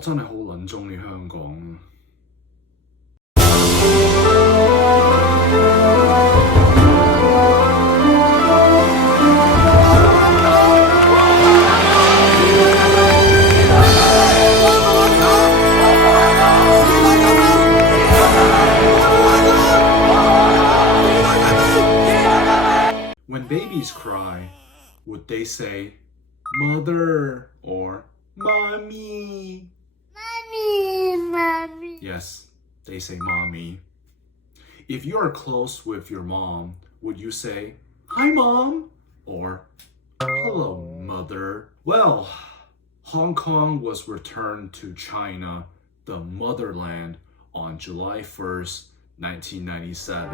我真係好撚鍾意香港。When babies cry, would they say mother or mommy? Mommy. Yes, they say mommy. If you are close with your mom, would you say hi mom or hello mother? Well, Hong Kong was returned to China, the motherland, on July 1st, 1997.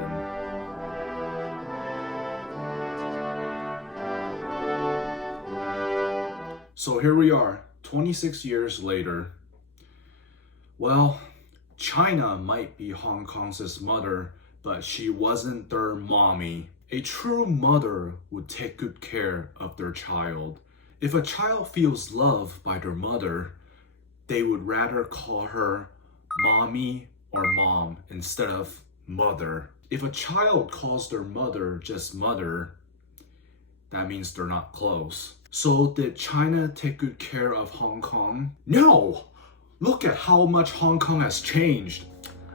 So here we are, 26 years later. Well, China might be Hong Kong's mother, but she wasn't their mommy. A true mother would take good care of their child. If a child feels loved by their mother, they would rather call her mommy or mom instead of mother. If a child calls their mother just mother, that means they're not close. So did China take good care of Hong Kong? No! Look at how much Hong Kong has changed.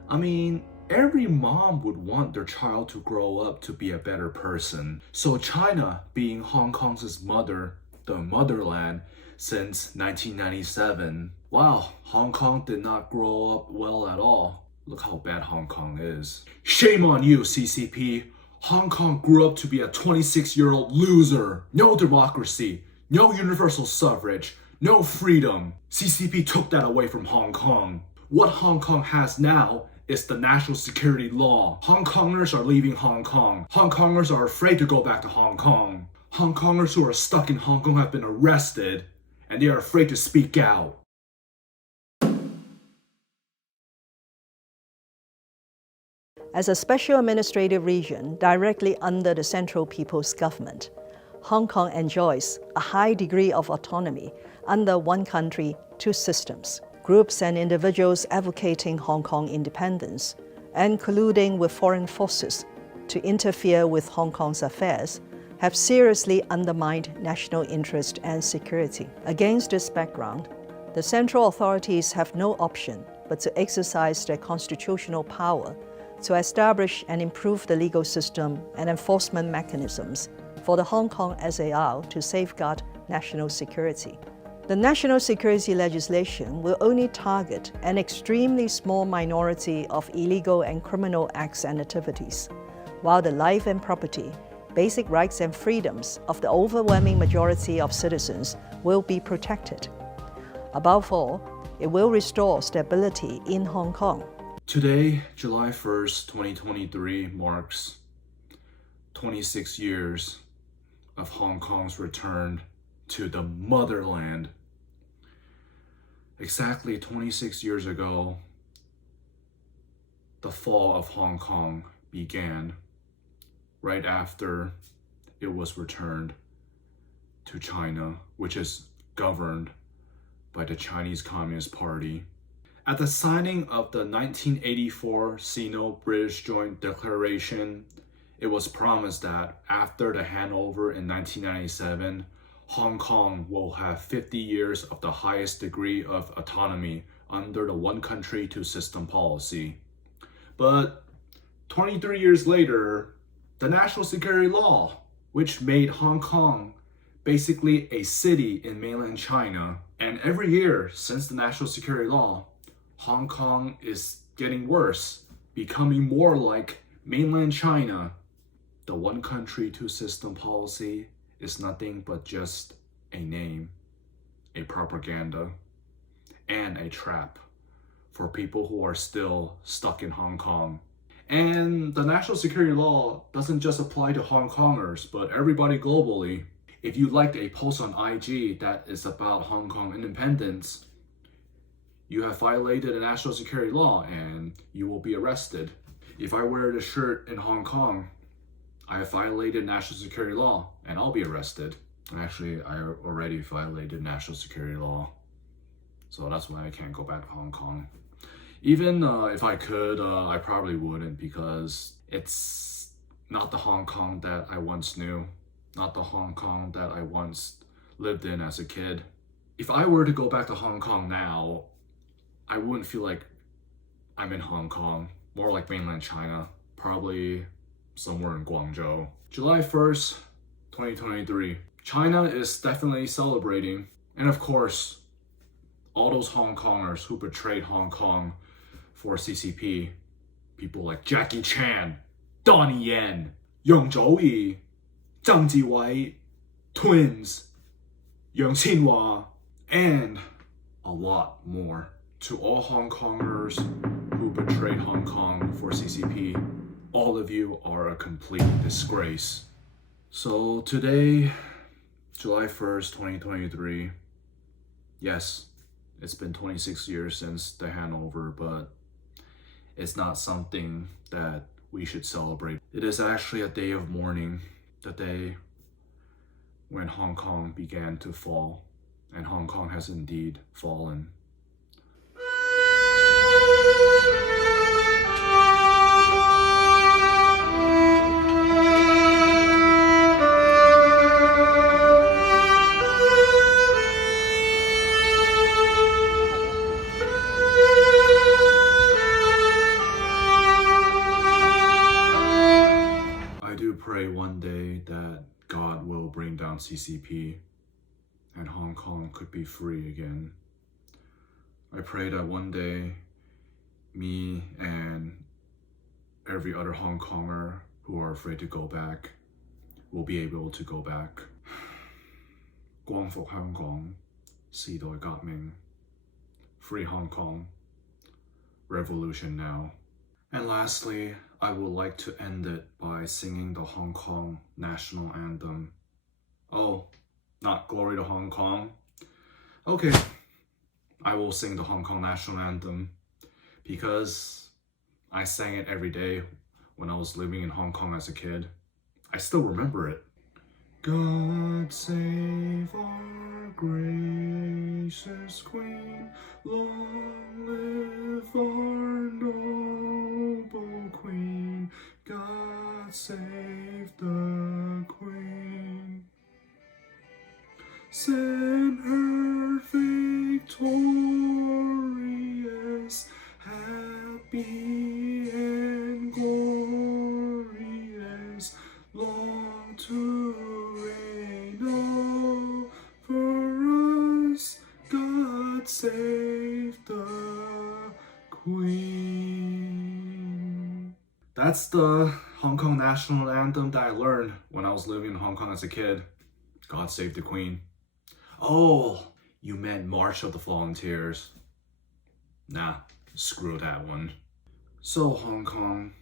I mean, every mom would want their child to grow up to be a better person. So China, being Hong Kong's mother, the motherland, since 1997, wow, Hong Kong did not grow up well at all. Look how bad Hong Kong is. Shame on you, CCP. Hong Kong grew up to be a 26-year-old loser. No democracy, no universal suffrage, no freedom. CCP took that away from Hong Kong. What Hong Kong has now is the national security law. Hong Kongers are leaving Hong Kong. Hong Kongers are afraid to go back to Hong Kong. Hong Kongers who are stuck in Hong Kong have been arrested, and they are afraid to speak out. As a special administrative region directly under the Central People's Government, Hong Kong enjoys a high degree of autonomy under one country, two systems. Groups and individuals advocating Hong Kong independence and colluding with foreign forces to interfere with Hong Kong's affairs have seriously undermined national interest and security. Against this background, the central authorities have no option but to exercise their constitutional power to establish and improve the legal system and enforcement mechanisms for the Hong Kong SAR to safeguard national security. The national security legislation will only target an extremely small minority of illegal and criminal acts and activities, while the life and property, basic rights and freedoms of the overwhelming majority of citizens will be protected. Above all, it will restore stability in Hong Kong. Today, July 1st, 2023 marks 26 years of Hong Kong's return to the motherland. Exactly 26 years ago, the fall of Hong Kong began right after it was returned to China, which is governed by the Chinese Communist Party. At the signing of the 1984 Sino British Joint Declaration, it was promised that after the handover in 1997, Hong Kong will have 50 years of the highest degree of autonomy under the one country, two system policy. But 23 years later, the national security law, which made Hong Kong basically a city in mainland China, and every year since the national security law, Hong Kong is getting worse, becoming more like mainland China. The one country, two system policy is nothing but just a name, a propaganda, and a trap for people who are still stuck in Hong Kong. And the national security law doesn't just apply to Hong Kongers, but everybody globally. If you liked a post on IG that is about Hong Kong independence, you have violated the national security law and you will be arrested. If I wear the shirt in Hong Kong, I have violated national security law and I'll be arrested. Actually, I already violated national security law So that's why I can't go back to Hong Kong. Even if I could, I probably wouldn't, because it's not the Hong Kong that I once knew, not the Hong Kong that I once lived in as a kid. If I were to go back to Hong Kong now, I wouldn't feel like I'm in Hong Kong, more like Mainland China, probably somewhere in Guangzhou. July 1st, 2023. China is definitely celebrating. And of course, all those HongKongers who betrayed Hong Kong for CCP, people like Jackie Chan, Donnie Yen, Yang Zhouyi, Zhang Jiwei, twins, Yang Qinhua, and a lot more. To all HongKongers who betrayed Hong Kong for CCP, all of you are a complete disgrace. So today, July 1st, 2023, yes, it's been 26 years since the handover, but it's not something that we should celebrate. It is actually a day of mourning, the day when Hong Kong began to fall, and Hong Kong has indeed fallen. I do pray one day that God will bring down CCP and Hong Kong could be free again. I pray that one day me and every other Hong Konger who are afraid to go back will be able to go back. 光復香港，時代革命, Free Hong Kong, revolution now. And lastly, I would like to end it by singing the Hong Kong national anthem. Oh, not Glory to Hong Kong? Okay, I will sing the Hong Kong national anthem because I sang it every day when I was living in Hong Kong as a kid. I still remember it. God save our gracious Queen, long live our noble Queen. God save the Queen. Send her victorious, happy and glorious, long to reign over us. God save the Queen. That's the Hong Kong national anthem that I learned when I was living in Hong Kong as a kid. God save the Queen. Oh, you meant March of the Volunteers. Nah, screw that one. So Hong Kong,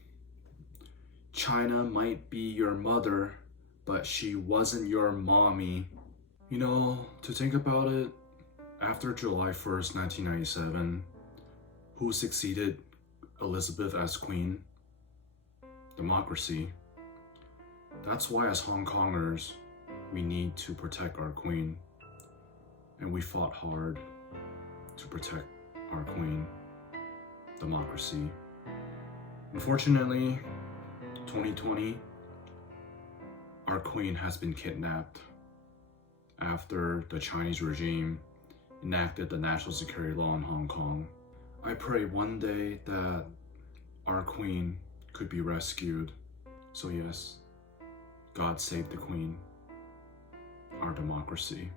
China might be your mother, but she wasn't your mommy. You know, to think about it, after July 1st, 1997, who succeeded Elizabeth as queen? Democracy. That's why as Hong Kongers, we need to protect our queen. And we fought hard to protect our queen. Democracy. Unfortunately, 2020, our queen has been kidnapped after the Chinese regime enacted the national security law in Hong Kong. I pray one day that our queen could be rescued. So yes, God save the queen, our democracy.